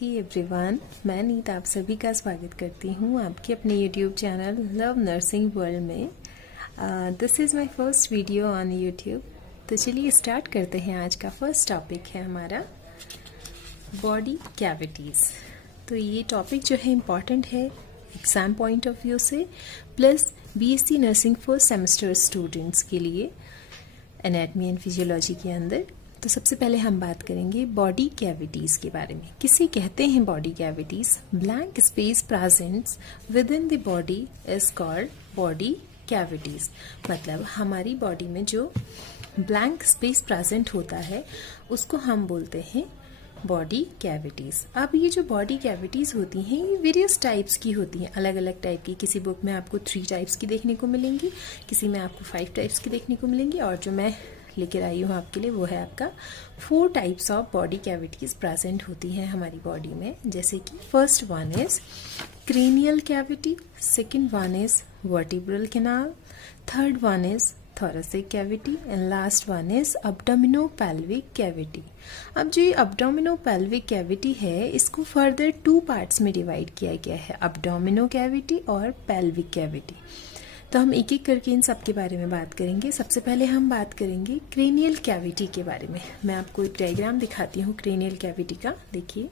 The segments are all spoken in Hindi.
हे एवरीवन, मैं नीता आप सभी का स्वागत करती हूँ आपके अपने YouTube channel Love Nursing World में। This is my first video on YouTube. तो चलिए स्टार्ट करते हैं। आज का फर्स्ट टॉपिक है हमारा बॉडी कैविटीज़। तो ये टॉपिक जो है इम्पॉर्टेंट है एग्ज़ाम पॉइंट ऑफ व्यू से, plus BSc nursing first semester students के लिए एनाटमी एंड फिजियोलॉजी के अंदर। तो सबसे पहले हम बात करेंगे बॉडी कैविटीज़ के बारे में। किसे कहते हैं body cavities? Blank space presents with in the body is called body cavities. मतलब हमारी बॉडी में जो ब्लैंक स्पेस प्रेजेंट होता है उसको हम बोलते हैं बॉडी कैविटीज़। अब ये जो बॉडी कैविटीज़ होती हैं ये वेरियस टाइप्स की होती हैं, अलग अलग टाइप की। किसी बुक में आपको 3 टाइप्स की देखने को मिलेंगी, किसी में आपको 5 टाइप्स की देखने को मिलेंगी, और जो मैं लेकर आई हूँ आपके लिए वो है आपका 4 types of body cavities present होती हैं हमारी बॉडी में। जैसे कि first one is cranial cavity, second one is vertebral canal, third one is thoracic cavity and last one is abdominopelvic cavity। अब जो ये abdominopelvic cavity है इसको फर्दर 2 पार्ट्स में डिवाइड किया गया है, abdominal cavity और pelvic cavity। तो हम एक एक करके इन सब के बारे में बात करेंगे। सबसे पहले हम बात करेंगे क्रेनियल कैविटी के बारे में। मैं आपको एक डायग्राम दिखाती हूँ क्रेनियल कैविटी का। देखिए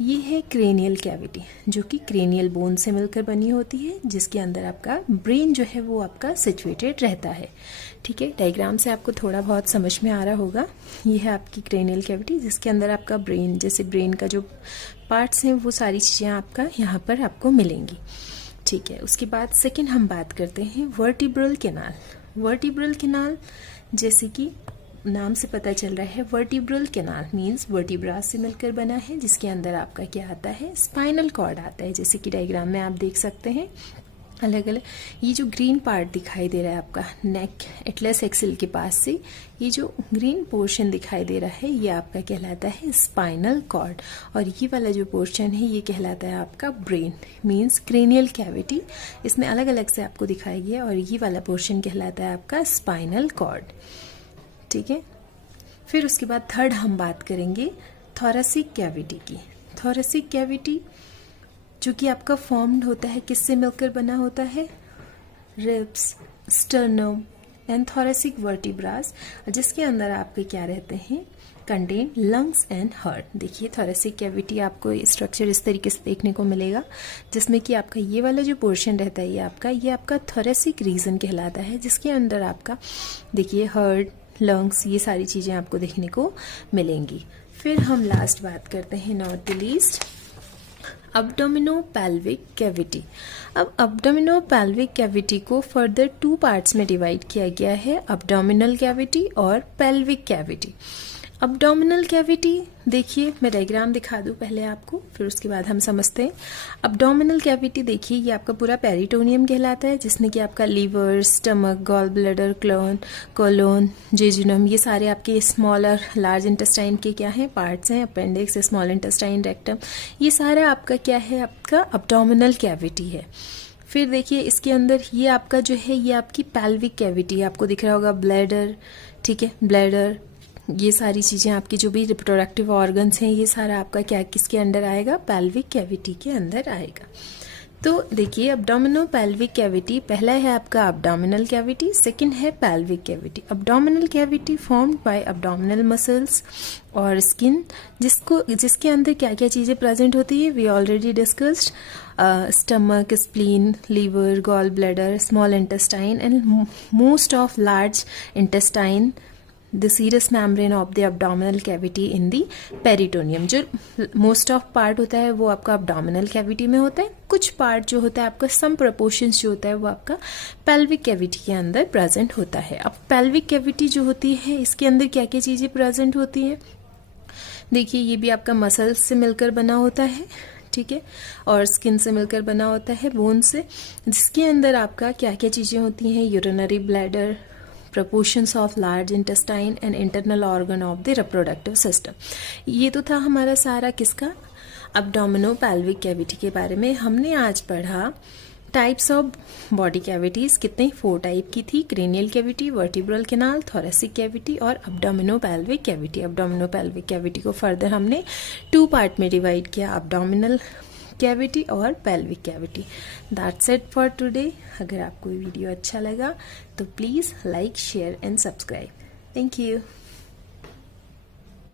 ये है क्रेनियल कैविटी जो कि क्रेनियल बोन से मिलकर बनी होती है, जिसके अंदर आपका ब्रेन जो है वो आपका सिचुएटेड रहता है। ठीक है, डायग्राम से आपको थोड़ा बहुत समझ में आ रहा होगा। ये है आपकी क्रेनियल कैविटी जिसके अंदर आपका ब्रेन, जैसे ब्रेन का जो पार्ट्स हैं वो सारी चीज़ें आपका यहाँ पर आपको मिलेंगी। ठीक है, उसके बाद सेकेंड हम बात करते हैं वर्टिब्रल कैनाल। वर्टिब्रल कैनाल जैसे कि नाम से पता चल रहा है, वर्टिब्रल कैनाल मीन्स वर्टिब्रा से मिलकर बना है, जिसके अंदर आपका क्या आता है, स्पाइनल कॉर्ड आता है। जैसे कि डायग्राम में आप देख सकते हैं अलग अलग ये जो ग्रीन पार्ट दिखाई दे रहा है आपका नेक एटलस एक्सिल के पास से, ये जो ग्रीन पोर्शन दिखाई दे रहा है ये आपका कहलाता है स्पाइनल कॉर्ड, और ये वाला जो पोर्शन है ये कहलाता है आपका ब्रेन मीन्स क्रेनियल कैविटी। इसमें अलग अलग से आपको दिखाई गया, और ये वाला पोर्शन कहलाता है आपका स्पाइनल कॉर्ड। ठीक है, फिर उसके बाद थर्ड हम बात करेंगे थोरेसिक कैविटी की। थोरेसिक कैविटी जो कि आपका फॉर्म्ड होता है, किससे मिलकर बना होता है, ribs, sternum and thoracic vertebras, जिसके अंदर आपके क्या रहते हैं, कंटेन लंग्स एंड हार्ट। देखिए थोरेसिक कैविटी आपको स्ट्रक्चर इस तरीके से देखने को मिलेगा, जिसमें कि आपका ये वाला जो पोर्शन रहता है ये आपका थोरेसिक रीजन कहलाता है, जिसके अंदर आपका देखिए हार्ट, लंग्स, ये सारी चीज़ें आपको देखने को मिलेंगी। फिर हम लास्ट बात करते हैं not the least abdominopelvic cavity. अब abdominopelvic कैविटी को फर्दर 2 पार्ट्स में डिवाइड किया गया है, abdominal कैविटी और pelvic कैविटी। abdominal कैविटी देखिए मैं डायग्राम दिखा दूं पहले आपको, फिर उसके बाद हम समझते हैं। abdominal कैविटी देखिए ये आपका पूरा पेरिटोनियम कहलाता है, जिसमें कि आपका liver, stomach, gall bladder, colon, jejunum, ये सारे आपके स्मॉल और लार्ज इंटेस्टाइन के क्या हैं, पार्ट्स हैं। अपेंडिक्स, स्मॉल इंटेस्टाइन, रेक्टम, ये सारा आपका क्या है, आपका abdominal कैविटी है। फिर देखिए इसके अंदर ये आपका जो है ये आपकी pelvic कैविटी, आपको दिख रहा होगा ब्लैडर। ठीक है, ब्लैडर, ये सारी चीज़ें आपकी जो भी रिप्रोडक्टिव ऑर्गन्स हैं ये सारा आपका क्या किसके अंदर आएगा, पेल्विक कैविटी के अंदर आएगा। तो देखिए abdominopelvic कैविटी, पहला है आपका abdominal कैविटी, सेकंड है pelvic cavity. abdominal cavity formed by abdominal muscles और स्किन, जिसके अंदर क्या क्या चीज़ें प्रेजेंट होती है, we already discussed, stomach, spleen, liver, gall bladder, small intestine and most of large intestine, the serous membrane of the abdominal cavity in the peritoneum. जो मोस्ट ऑफ पार्ट होता है वो आपका abdominal कैविटी में होता है, कुछ पार्ट जो होता है आपका सम प्रपोर्शंस जो होता है वो आपका pelvic कैविटी के अंदर प्रेजेंट होता है। अब pelvic कैविटी जो होती है इसके अंदर क्या क्या चीज़ें प्रेजेंट होती हैं, देखिए ये भी आपका मसल्स से मिलकर बना होता है, ठीक है, और स्किन से मिलकर बना होता है, बोन से, जिसके अंदर आपका क्या क्या चीज़ें होती हैं, urinary bladder, proportions of large intestine and internal organ of the reproductive system। ये तो था हमारा सारा किसका, abdominopelvic कैविटी के बारे में। हमने आज पढ़ा टाइप्स ऑफ बॉडी कैविटीज़ कितने 4 टाइप की थी, cranial cavity, vertebral canal, thoracic cavity और अब्डोमिनोपेल्विक कैविटी। अब्डोमिनोपेल्विक कैविटी को फर्दर हमने 2 पार्ट में डिवाइड किया, अब्डोमिनल कैविटी और pelvic cavity. That's it for today. अगर आपको वीडियो अच्छा लगा तो please like, share and subscribe. Thank you.